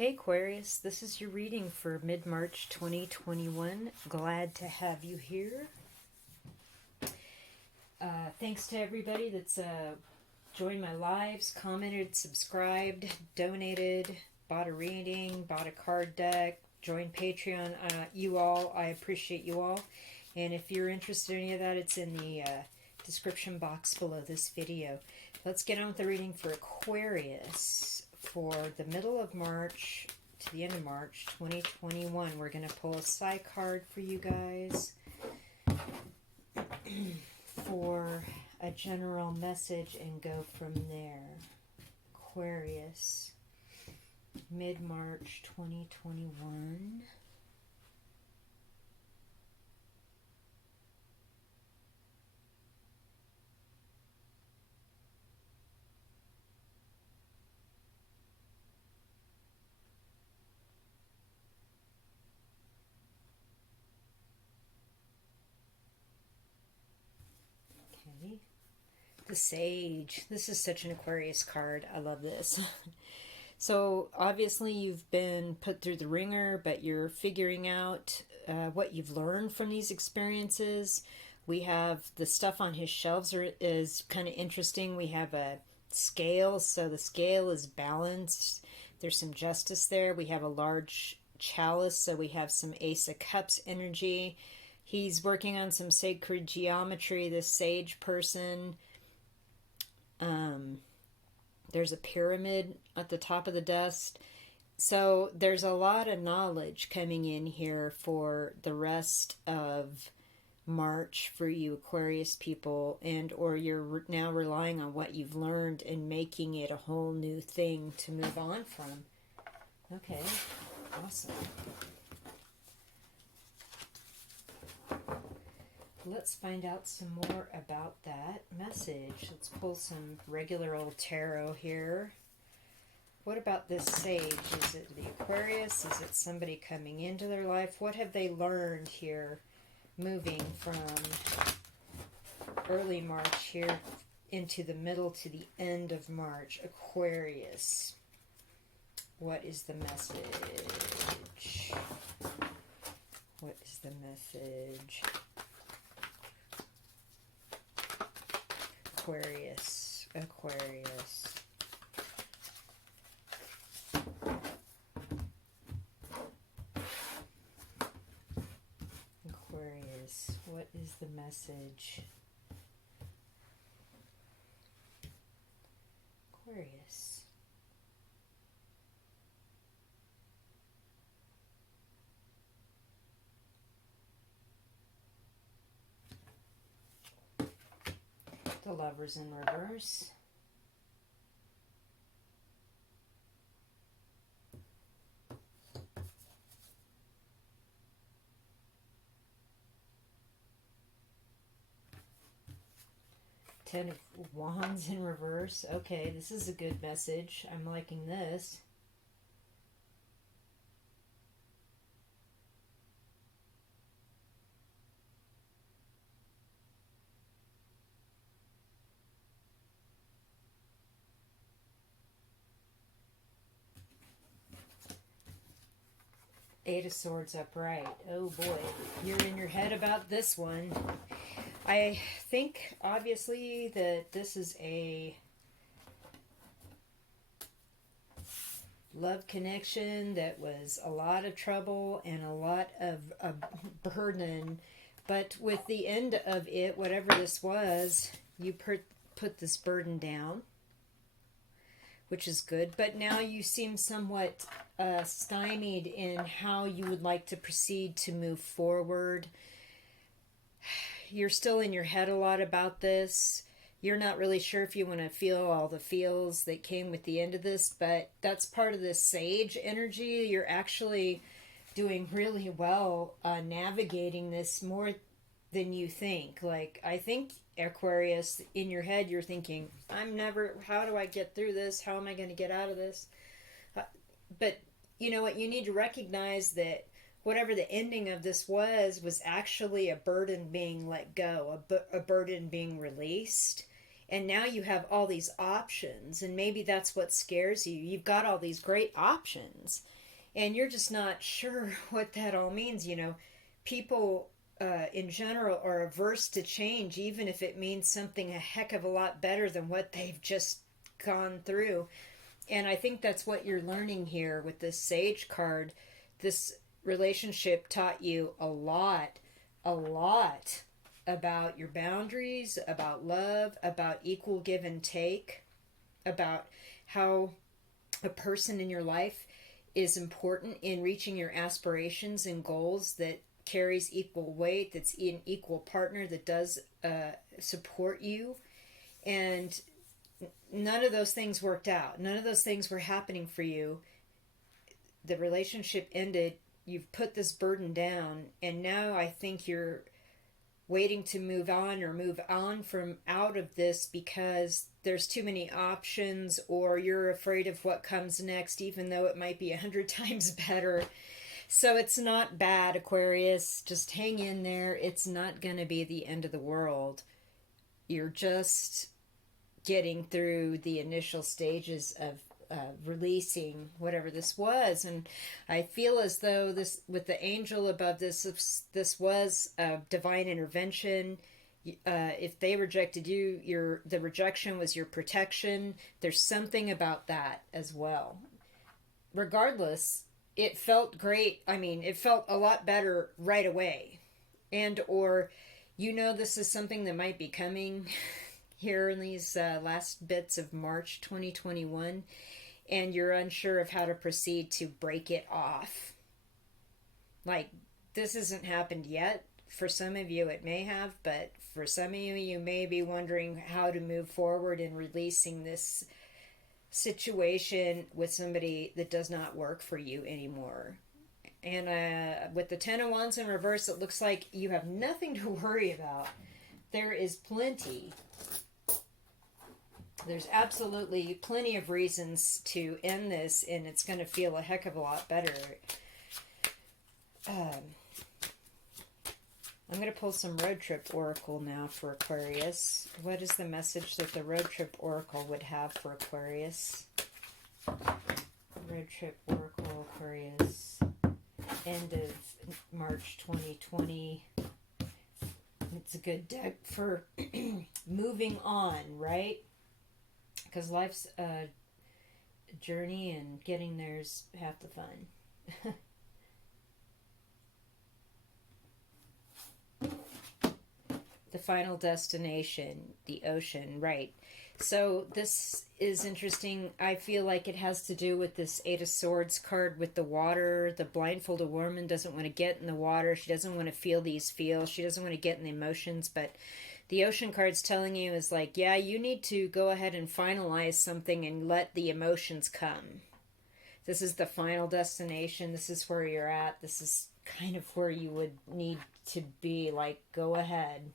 Hey Aquarius, this is your reading for mid-March 2021. Glad to have you here. Thanks to everybody that's joined my lives, commented, subscribed, donated, bought a reading, bought a card deck, joined Patreon. You all, I appreciate you all. And if you're interested in any of that, it's in the description box below this video. Let's get on with the reading for Aquarius. For the middle of March to the end of March 2021, we're going to pull a side card for you guys for a general message and go from there. Aquarius, mid-March 2021. The Sage. This is such an Aquarius card. I love this. So obviously you've been put through the ringer, but you're figuring out what you've learned from these experiences. We have the stuff on his shelves is kind of interesting. We have a scale, so the scale is balanced. There's some justice there. We have a large chalice, so we have some Ace of Cups energy. He's working on some sacred geometry, this sage person. There's a pyramid at the top of the dust. So there's a lot of knowledge coming in here for the rest of March for you Aquarius people, and or you're now relying on what you've learned and making it a whole new thing to move on from. Okay, awesome. Let's find out some more about that message. Let's pull some regular old tarot here. What about this sage? Is it the Aquarius? Is it somebody coming into their life? What have they learned here moving from early March here into the middle to the end of March? Aquarius. What is the message? What is the message? Aquarius, Aquarius. Aquarius, what is the message? Aquarius. The Lovers in reverse. Ten of Wands in reverse. Okay, this is a good message. I'm liking this. Eight of Swords upright. Oh boy, you're in your head about this one. I think, obviously, that this is a love connection that was a lot of trouble and a lot of burden. But with the end of it, whatever this was, you put this burden down, which is good. But now you seem somewhat stymied in how you would like to proceed to move forward. You're still in your head a lot about this. You're not really sure if you want to feel all the feels that came with the end of this, but that's part of this sage energy. You're actually doing really well navigating this more than you think. Like, I think, Aquarius, in your head you're thinking, how do I get through this? How am I going to get out of this? But you know what? You need to recognize that whatever the ending of this was actually a burden being let go, a burden being released. And now you have all these options, and maybe that's what scares you. You've got all these great options, and you're just not sure what that all means. You know, people in general are averse to change, even if it means something a heck of a lot better than what they've just gone through. And I think that's what you're learning here with this Sage card. This relationship taught you a lot about your boundaries, about love, about equal give and take, about how a person in your life is important in reaching your aspirations and goals, that carries equal weight, that's an equal partner, that does support you. And none of those things worked out. None of those things were happening for you. The relationship ended. You've put this burden down, and now I think you're waiting to move on from out of this because there's too many options, or you're afraid of what comes next, even though it might be 100 times better. So it's not bad, Aquarius. Just hang in there. It's not going to be the end of the world. You're just getting through the initial stages of releasing whatever this was. And I feel as though this, with the angel above this was a divine intervention. If they rejected you, the rejection was your protection. There's something about that as well. Regardless, it felt great. I mean, it felt a lot better right away. And or, this is something that might be coming here in these last bits of March 2021, and you're unsure of how to proceed to break it off. Like, this hasn't happened yet. For some of you it may have, but for some of you may be wondering how to move forward in releasing this situation with somebody that does not work for you anymore. And with the Ten of Wands in reverse, it looks like you have nothing to worry about. There is plenty. There's absolutely plenty of reasons to end this, and it's going to feel a heck of a lot better. I'm going to pull some road trip oracle now for Aquarius. What is the message that the road trip oracle would have for Aquarius? Road trip oracle, Aquarius. End of March 2020. It's a good deck for moving on, right? Because life's a journey, and getting there's half the fun. The final destination, the ocean, right. So this is interesting. I feel like it has to do with this Eight of Swords card with the water. The blindfolded woman doesn't want to get in the water. She doesn't want to feel these feels. She doesn't want to get in the emotions. But the ocean card's telling you is like, yeah, you need to go ahead and finalize something and let the emotions come. This is the final destination. This is where you're at. This is kind of where you would need to be. Like, go ahead.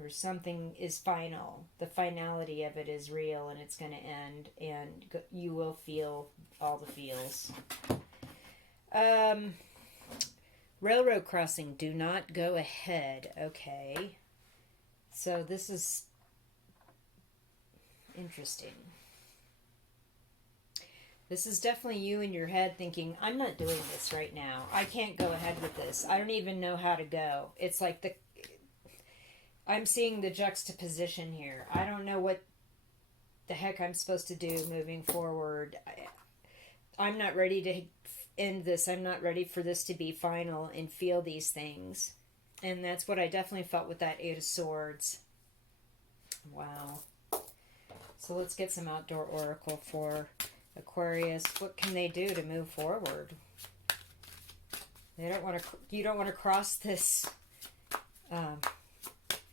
Or something is final. The finality of it is real, and it's going to end, and you will feel all the feels. Railroad crossing, do not go ahead. Okay. So this is interesting. This is definitely you in your head thinking, I'm not doing this right now. I can't go ahead with this. I don't even know how to go. It's like I'm seeing the juxtaposition here. I don't know what the heck I'm supposed to do moving forward. I'm not ready to end this. I'm not ready for this to be final and feel these things. And that's what I definitely felt with that Eight of Swords. Wow. So let's get some outdoor oracle for Aquarius. What can they do to move forward? You don't want to cross this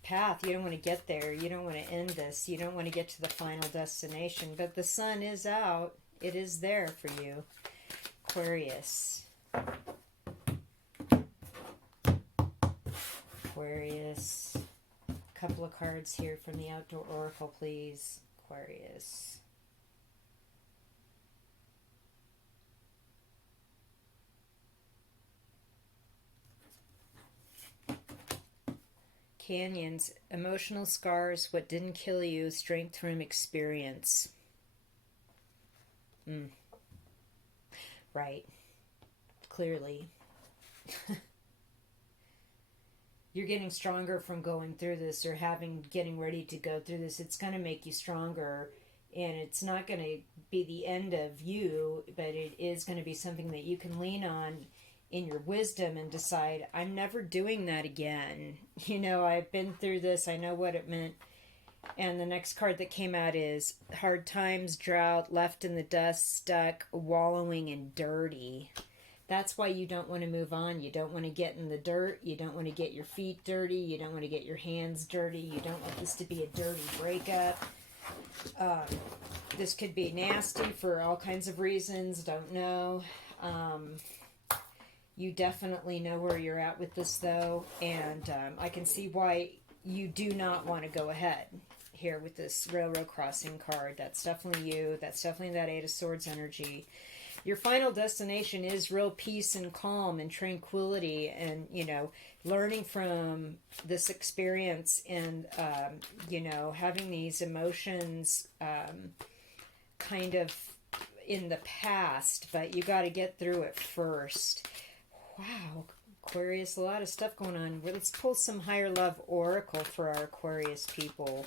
path. You don't want to get there. You don't want to end this. You don't want to get to the final destination. But the sun is out. It is there for you, Aquarius. Aquarius. A couple of cards here from the outdoor oracle, please. Aquarius. Canyons, emotional scars, what didn't kill you, strength from experience. Right. Clearly. You're getting stronger from going through this, or getting ready to go through this. It's going to make you stronger, and it's not going to be the end of you, but it is going to be something that you can lean on in your wisdom and decide, I'm never doing that again. I've been through this. I know what it meant. And the next card that came out is hard times, drought, left in the dust, stuck, wallowing in dirty. That's why you don't want to move on. You don't want to get in the dirt. You don't want to get your feet dirty. You don't want to get your hands dirty. You don't want this to be a dirty breakup. This could be nasty for all kinds of reasons. Don't know. You definitely know where you're at with this, though. And I can see why you do not want to go ahead here with this railroad crossing card. That's definitely you. That's definitely that Eight of Swords energy. Your final destination is real peace and calm and tranquility, and, learning from this experience, and, having these emotions kind of in the past, but you got to get through it first. Wow, Aquarius, a lot of stuff going on. Well, let's pull some higher love oracle for our Aquarius people.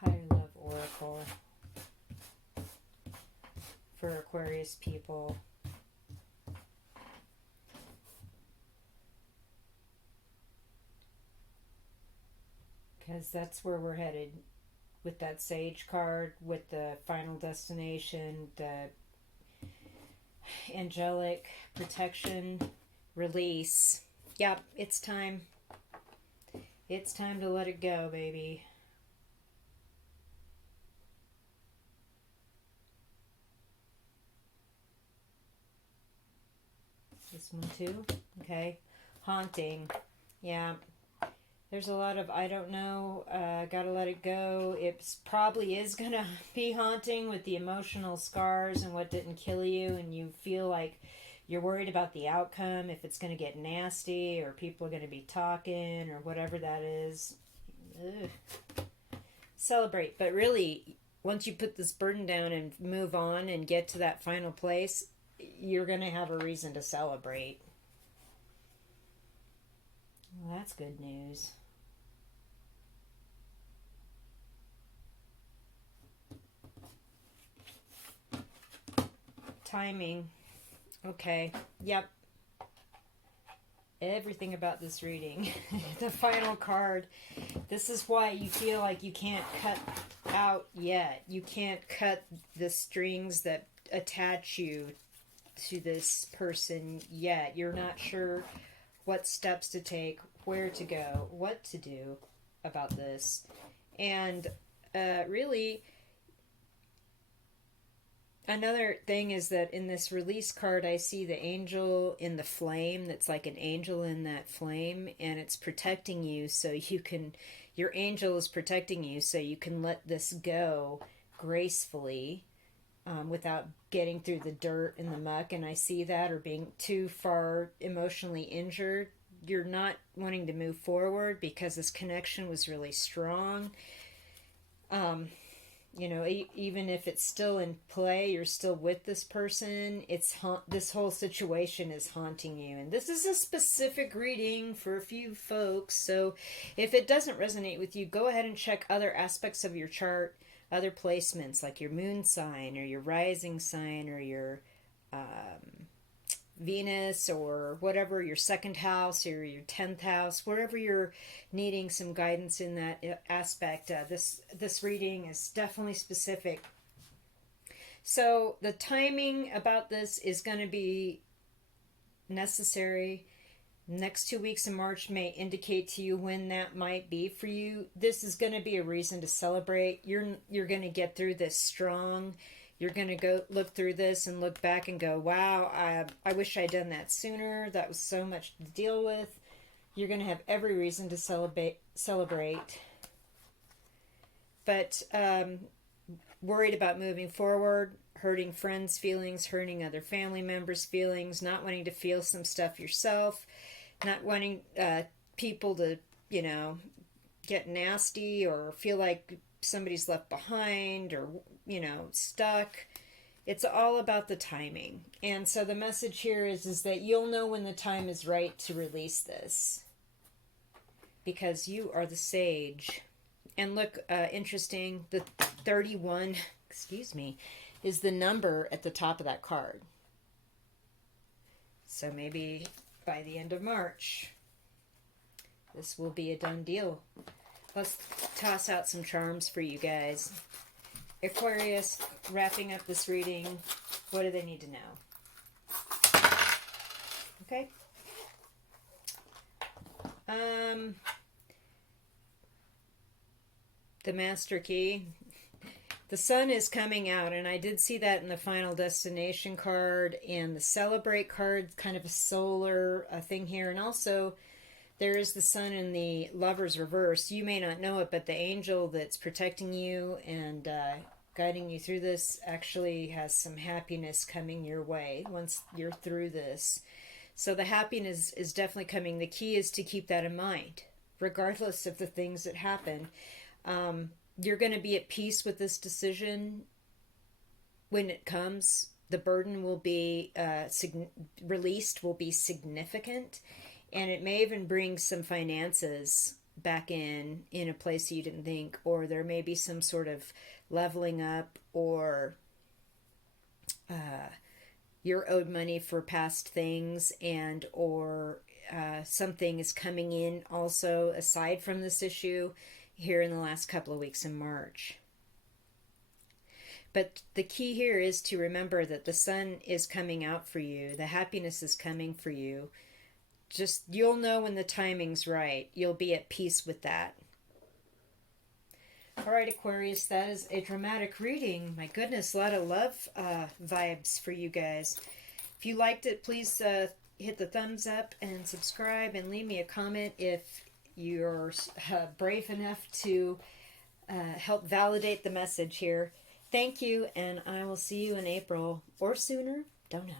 Higher love oracle for Aquarius people. Because that's where we're headed. With that Sage card, with the final destination, the angelic protection, release. Yep, it's time. It's time to let it go, baby. This one too? Okay. Haunting. Yeah. There's a lot of, I don't know, gotta let it go. It probably is gonna be haunting with the emotional scars and what didn't kill you, and you feel like you're worried about the outcome, if it's gonna get nasty, or people are gonna be talking, or whatever that is. Ugh. Celebrate. But really, once you put this burden down and move on and get to that final place, you're gonna have a reason to celebrate. Well, that's good news. Timing. Okay. Yep. Everything about this reading. The final card. This is why you feel like you can't cut out yet. You can't cut the strings that attach you to this person yet. You're not sure what steps to take, where to go, what to do about this. And really, another thing is that in this release card, I see the angel in the flame. That's like an angel in that flame, and it's protecting you so you can, your angel is protecting you so you can let this go gracefully without getting through the dirt and the muck. And I see that, or being too far emotionally injured. You're not wanting to move forward because this connection was really strong. Even if it's still in play, you're still with this person. This whole situation is haunting you. And this is a specific reading for a few folks. So if it doesn't resonate with you, go ahead and check other aspects of your chart, other placements like your moon sign or your rising sign or your Venus or whatever, your second house or your 10th house, wherever you're needing some guidance in that aspect. This reading is definitely specific. So the timing about this is going to be necessary. Next 2 weeks in March may indicate to you when that might be for you. This is going to be a reason to celebrate. You're going to get through this strong. You're going to go look through this and look back and go, wow, I wish I'd done that sooner. That was so much to deal with. You're going to have every reason to celebrate. But worried about moving forward, hurting friends' feelings, hurting other family members' feelings, not wanting to feel some stuff yourself, not wanting people to, you know, get nasty or feel like somebody's left behind or, you know, stuck. It's all about the timing. And so the message here is that you'll know when the time is right to release this, because you are the sage. And look, interesting, the 31, excuse me, is the number at the top of that card. So maybe by the end of March, this will be a done deal. Let's toss out some charms for you guys. Aquarius, wrapping up this reading, what do they need to know? Okay. The Master Key. The sun is coming out, and I did see that in the Final Destination card, and the Celebrate card, kind of a solar thing here, and also there is the sun in the Lover's reverse. You may not know it, but the angel that's protecting you and guiding you through this actually has some happiness coming your way once you're through this. So the happiness is definitely coming. The key is to keep that in mind, regardless of the things that happen. You're going to be at peace with this decision when it comes. The burden will be released, will be significant, and it may even bring some finances back in a place you didn't think, or there may be some sort of leveling up, or you're owed money for past things, and or something is coming in also aside from this issue here in the last couple of weeks in March. But the key here is to remember that the sun is coming out for you. The happiness is coming for you. Just, you'll know when the timing's right. You'll be at peace with that. All right, Aquarius, that is a dramatic reading. My goodness, a lot of love vibes for you guys. If you liked it, please hit the thumbs up and subscribe, and leave me a comment if you're brave enough to help validate the message here. Thank you, and I will see you in April or sooner. Don't know.